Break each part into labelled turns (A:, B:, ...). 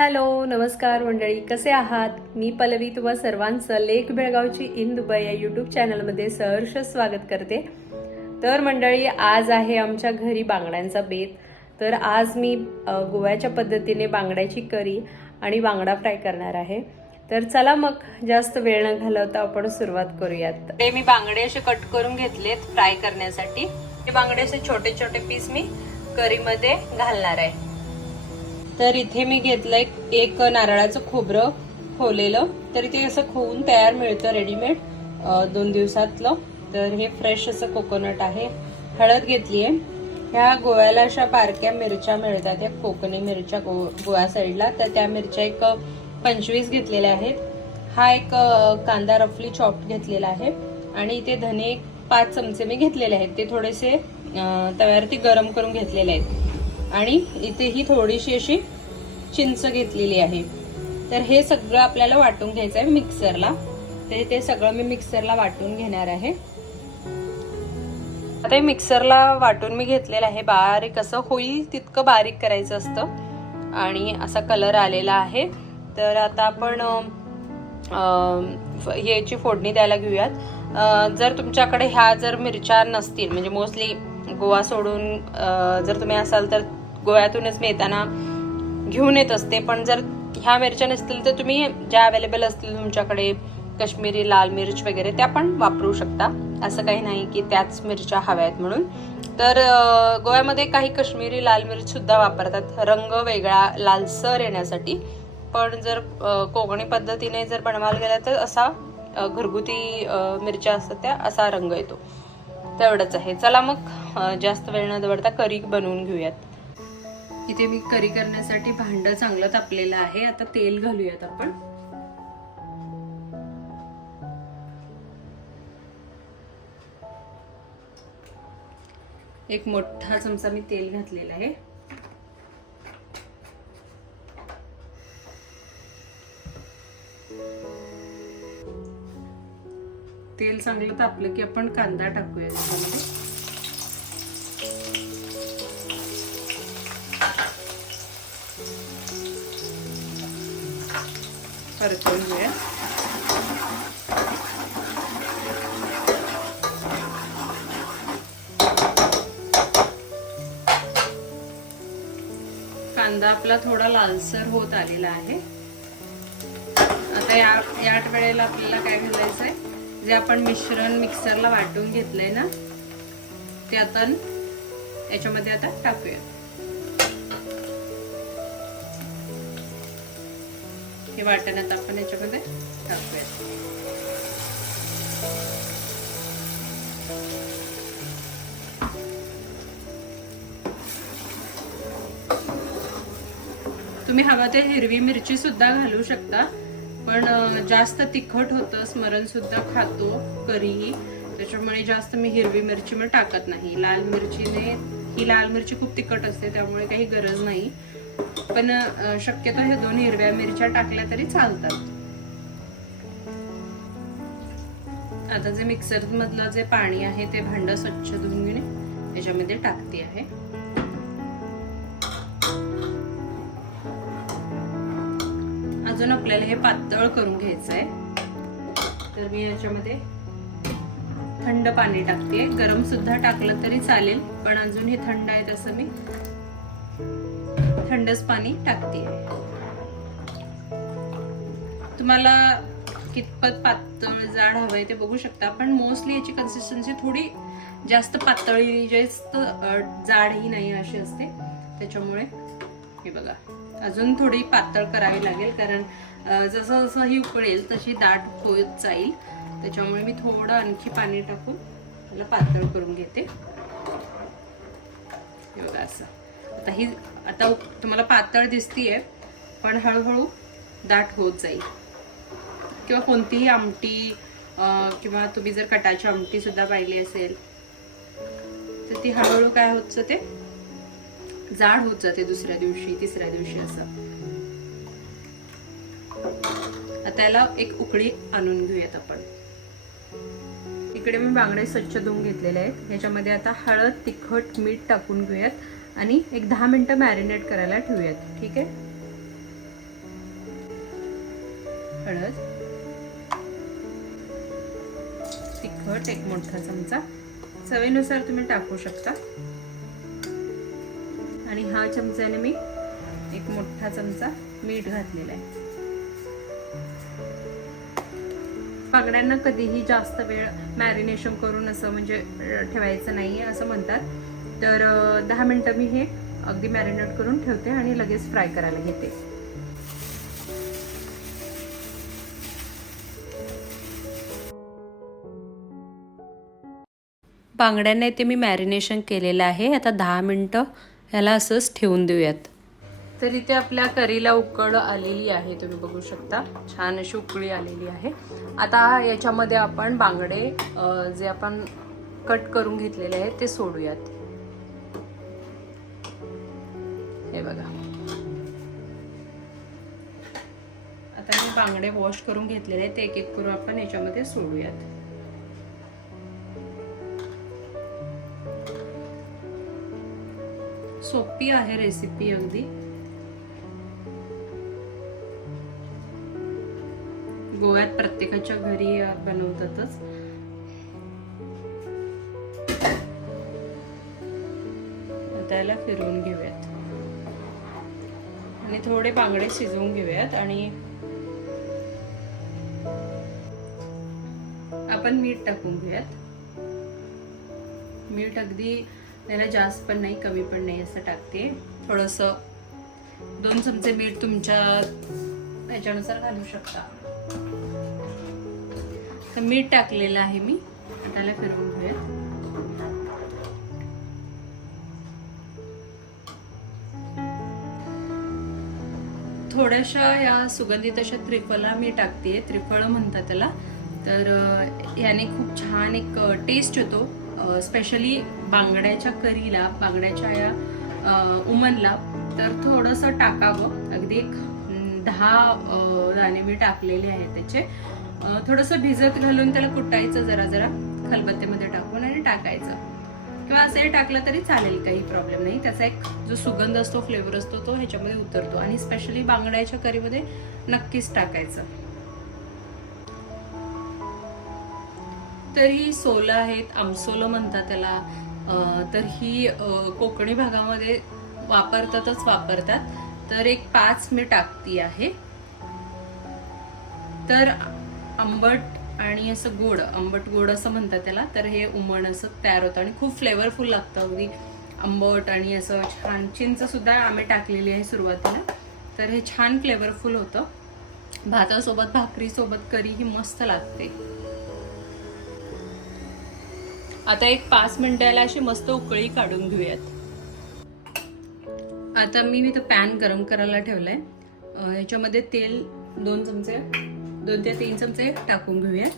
A: Hello नमस्कार मंडळी कसे आहात? मी पल्लवी तुम्हा सर्वांचं लेख बेळगावची इन दुबई या यूट्यूब चॅनलमध्ये सहर्ष स्वागत करते. तर मंडळी आज आहे आमच्या घरी बांगड्यांचा बेत. तर आज मी गोव्याच्या पद्धतीने बांगड्याची करी आणि बांगडा फ्राय करणार आहे. तर चला मग जास्त वेळ न घालवता आपण सुरुवात करूयात. ते मी बांगडे असे कट करून घेतलेत फ्राय करण्यासाठी. हे बांगडे असे छोटे छोटे पीस मी करीमध्ये घालणार आहे. तर इथे मी घेतलंय एक नारळाचं खोबरं खोलेलं. तर इथे असं खोवून तयार मिळतं रेडीमेड दोन दिवसातलं. तर हे फ्रेश असं कोकोनट आहे. हळद घेतली आहे ह्या गोव्याला अशा बारक्या मिरच्या मिळतात. या कोकणी मिरच्या गो गोवा साईडला. तर त्या मिरच्या एक पंचवीस घेतलेल्या आहेत. हा एक कांदा रफली चॉप घेतलेला आहे. आणि इथे धने एक पाच चमचे मी घेतलेले आहेत. ते थोडेसे तव्यावरती गरम करून घेतलेले आहेत. आणि इथे ही थोडीशी अशी चिंच घेतलेली आहे. तर हे सगळं आपल्याला वाटून घ्यायचं आहे मिक्सरला. तर ते सगळं मी मिक्सरला वाटून घेणार आहे. आता हे मिक्सरला वाटून मी घेतलेलं आहे. बारीक असं होईल तितकं बारीक करायचं असतं. आणि असा कलर आलेला आहे. तर आता आपण याची फोडणी द्यायला घेऊयात. जर तुमच्याकडे ह्या जर मिरच्या नसतील म्हणजे मोस्टली गोवा सोडून जर तुम्ही असाल तर गोव्यातूनच मी येताना घेऊन येत असते. पण जर ह्या मिरच्या नसतील तर तुम्ही ज्या अवेलेबल असतील तुमच्याकडे कश्मीरी लाल मिर्च वगैरे त्या पण वापरू शकता. असं काही नाही की त्याच मिरच्या हव्या आहेत म्हणून. तर गोव्यामध्ये काही कश्मीरी लाल मिरच सुद्धा वापरतात. रंग वेगळा लालसर येण्यासाठी. पण जर कोकणी पद्धतीने जर बनवायला गेला तर असा घरगुती मिरच्या असतात त्या असा रंग येतो. तेवढंच आहे. चला मग जास्त वेळ न दवडता करी बनवून घेऊयात. इथे मी करी करण्यासाठी भांडं चांगलं तापलेलं आहे. आता तेल घालूयात आपण. एक मोठा चमचा मी तेल घातलेला आहे. तेल चांगलं तापलं की आपण कांदा टाकूया त्याच्यामध्ये. परतून घेऊया कांदा आपला थोडा लालसर होत आलेला आहे. आता या याच वेळेला आपल्याला काय घालायचं आहे जे आपण मिश्रण मिक्सरला वाटून घेतलंय ना ते आता याच्यामध्ये आता टाकूया. हे वाटण्यात आपण याच्यामध्ये टाकूया तुम्ही हवा ते हिरवी मिरची सुद्धा घालू शकता पण जास्त तिखट होतं स्मरण सुद्धा खातो करीही त्याच्यामुळे जास्त मी हिरवी मिरची मग टाकत नाही. लाल मिरचीने ही लाल मिरची खूप तिखट असते त्यामुळे काही गरज नाही. पण शक्यतो हे दोन हिरव्या मिरच्या टाकल्या तरी चालतात. आता जे मिक्सर मधलं जे पाणी आहे ते भांड स्वच्छ धुवून घेणे त्याच्यामध्ये टाकते आहे. अजून आपल्याला हे पातळ करून घ्यायचं आहे. तर मी याच्यामध्ये थंड पाणी टाकते. गरम सुद्धा टाकलं तरी चालेल पण अजून हे थंड आहे तसं मी थंडच पाणी टाकते तुम्हाला कितपत पातळ जाड हवंय ते बघू शकता पण मोस्टली याची कन्सिस्टन्सी थोडी जास्त पातळी जास्त जाडही नाही अशी असते. त्याच्यामुळे हे बघा अजून थोडी पातळ करावी लागेल कारण जसं जसं ही उकळेल तशी दाट होत जाईल. त्याच्यामुळे मी थोडं आणखी पाणी टाकून त्याला पातळ करून घेते. हे बघा असं. आता ही आता तुम्हाला पातळ दिसतीये पण हळूहळू दाट होत जाईल. किंवा कोणतीही आमटी किंवा तुम्ही जर कटाची आमटी सुद्धा पाहिली असेल तर ती हळूहळू काय होत जाते? जाड होत जाते दुसऱ्या दिवशी तिसऱ्या दिवशी असं. आता याला एक उकळी आणून घेऊयात आपण. इकडे मी बांगडे स्वच्छ धुवून घेतलेले आहेत. ह्याच्यामध्ये आता हळद तिखट मीठ टाकून घेऊयात. आणि एक दहा मिनटं मॅरिनेट करायला ठेवूयात. ठीक आहे? हळद. तिखट एक मोठा चमचा. चवीनुसार तुम्ही टाकू शकता. आणि हा चमच्याने मी एक मोठा चमचा मीठ घातलेला आहे. बांगड्यांना कधीही जास्त वेळ मॅरिनेशन करून असं म्हणजे ठेवायचं नाही असं म्हणतात. तर दहा मिनटं मी हे अगदी मॅरिनेट करून ठेवते आणि लगेच फ्राय करायला घेते. बांगड्यांना इथे मी मॅरिनेशन केलेलं आहे. आता दहा मिनटं ह्याला असंच ठेवून देऊयात. तर इथे आपल्या करीला उकळ आलेली आहे तुम्ही बघू शकता. छान अशी उकळी आलेली आहे. आता याच्यामध्ये आपण बांगडे जे आपण कट करून घेतलेले आहेत ते सोडूयात. हे बघा. आता मी बांगडे वॉश करून घेतलेले आहेत. ते एक एक करून आपण याच्यामध्ये सोडूयात. सोपी आहे रेसिपी अगदी. गोव्यात प्रत्येकाच्या घरी बनवतातच. त्याला फिरवून थोडे बांगडे शिजवून घेऊयात आणि आपण मीठ टाकून घेऊयात. मीठ अगदी त्याला जास्त पण नाही कमी पण नाही असं टाकते. थोडस दोन चमचे मीठ तुमच्या ह्याच्यानुसार घालू शकता. तर मीठ टाकलेलं आहे मी. त्याला फिरवून घेऊयात. थोड्याशा या सुगंधित अशा त्रिफळा मी टाकते त्रिफळ म्हणतात त्याला. तर याने खूप छान एक टेस्ट येतो. स्पेशली बांगड्याच्या करीला बांगड्याच्या या उमनला. तर थोडंसं टाकावं. अगदी एक दहा दाणे मी टाकलेले आहेत त्याचे. थोडंसं भिजत घालून त्याला कुटायचं जरा जरा. खलबत्त्यामध्ये टाकून आणि टाकायचं. किंवा असंही टाकलं तरी चालेल काही प्रॉब्लेम नाही. त्याचा एक जो सुगंध असतो फ्लेवर असतो तो ह्याच्यामध्ये उतरतो. आणि स्पेशली बांगड्याच्या करीमध्ये नक्कीच टाकायचं. तर ही सोलं आहेत आमसोलं म्हणतात त्याला. तर ही कोकणी भागामध्ये वापरतातच वापरतात. तर एक पाच मी टाकती आहे. तर आंबट आणि असं गोड आंबट गोड असं म्हणतात त्याला तर हे उमण असं तयार होतं आणि खूप फ्लेवरफुल लागतं. अगदी आंबट आणि असं छान चिंच सुद्धा आम्ही टाकलेली आहे सुरुवातीला. तर हे छान फ्लेवरफुल होतं. भातासोबत भाकरीसोबत करी ही मस्त लागते. आता एक पाच मिनिटाला अशी मस्त उकळी काढून घेऊयात. आता मी इथं पॅन गरम करायला ठेवलंय. अं, याच्यामध्ये तेल दोन चमचे दोन ते तीन चमचे टाकून घेऊयात.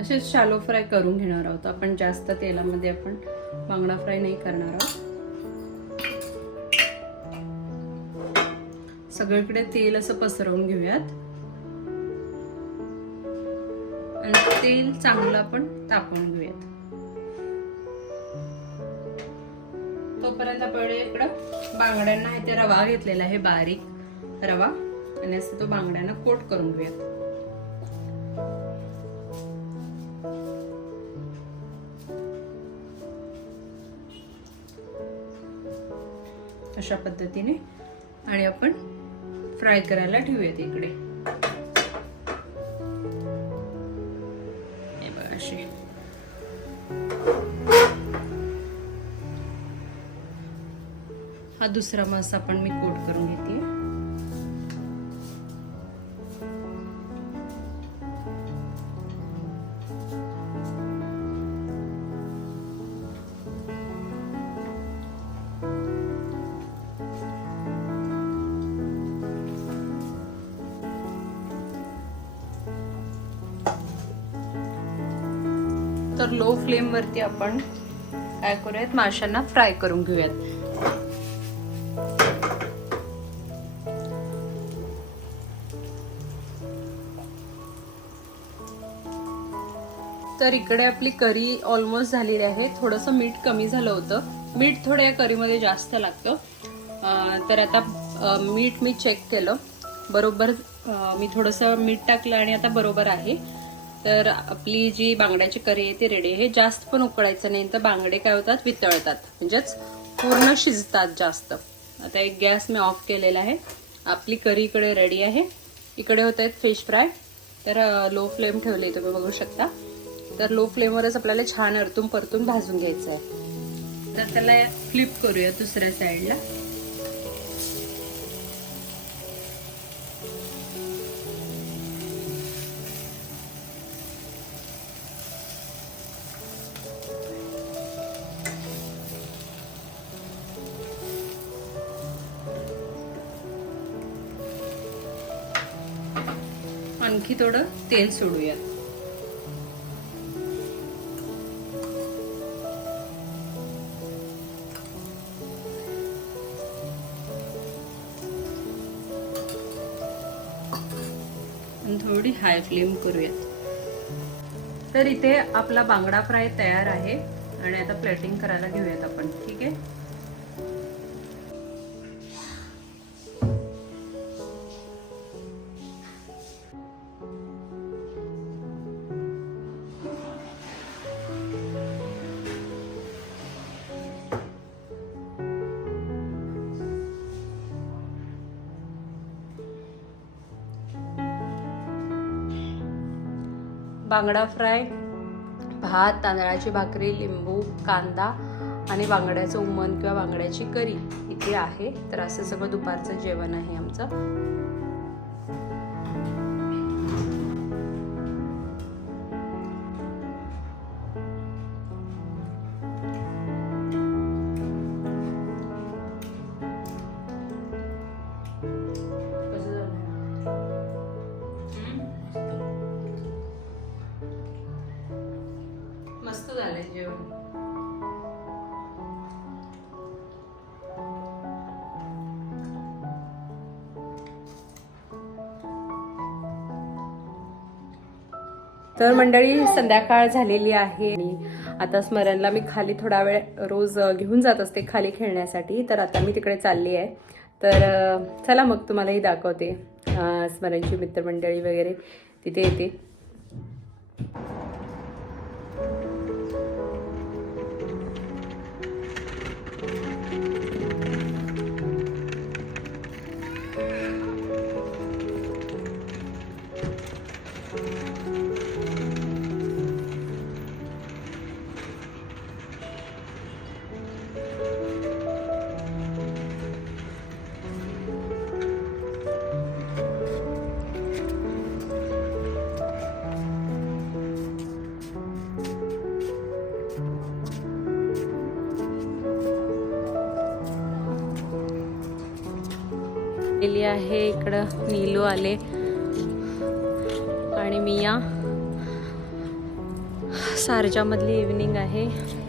A: असेच शालो फ्राय करून घेणार आहोत. आपण जास्त तेलामध्ये आपण बांगडा फ्राय नाही करणार आहोत. सगळीकडे तेल असं पसरवून घेऊयात. आणि तेल चांगलं आपण तापवून घेऊयात. तोपर्यंत पहिले इकडं बांगड्यांना इथे रवा घेतलेला आहे बारीक रवा. आणि असं तो बांगड्यांना कोट करून घेऊयात. अशा पद्धतीने आणि आपण फ्राय करायला ठेवूयात इकडे. हे बघा अशी. हा दुसरा मासा पण मी कोट करून घेते. तर लो फ्लेमवरती आपण काय करूयात? माशांना फ्राय करून घेऊयात. तर इकडे आपली करी ऑलमोस्ट झालेली आहे. थोडंसं मीठ कमी झालं होतं. मीठ थोडं या करीमध्ये जास्त लागतं. तर आता मीठ मी चेक केलं. बरोबर मी थोडंसं मीठ टाकलं आणि आता बरोबर आहे. तर आपली जी बांगड्याची करी आहे ती रेडी आहे. जास्त पण उकळायचं नाही तर बांगडे काय होतात? वितळतात. म्हणजेच पूर्ण शिजतात जास्त. आता एक गॅस मी ऑफ केलेला आहे. आपली करी इकडे रेडी आहे. इकडे होत आहेत फिश फ्राय तर लो फ्लेम ठेवले तुम्ही बघू शकता. तर लो फ्लेमवरच आपल्याला छान अरतून परतून भाजून घ्यायचं आहे तर त्याला फ्लिप करूया दुसऱ्या साईडला आणखी थोडं तेल सोडूया थोडी हाय फ्लेम करूयात. तर इथे आपला बांगडा फ्राय तयार आहे. आणि आता प्लेटिंग करायला घेऊयात आपण. ठीक आहे? बांगडा फ्राय भात तांदळाची भाकरी लिंबू कांदा आणि बांगड्याचं उमन किंवा बांगड्याची करी इथे आहे. तर असं सगळं दुपारचं जेवण आहे आमचं. तर मंडळी संध्याकाळ झालेली आहे आणि आता स्मरणला मी खाली थोडा वेळ रोज घेऊन जात असते खाली खेळण्यासाठी. तर आता मी तिकडे चालली आहे. तर चला मग तुम्हालाही दाखवते स्मरणची मित्रमंडळी वगैरे. तिथे येते. गेली आहे. इकडं नीलू आले. आणि मिया. सारजामधली इव्हनिंग आहे.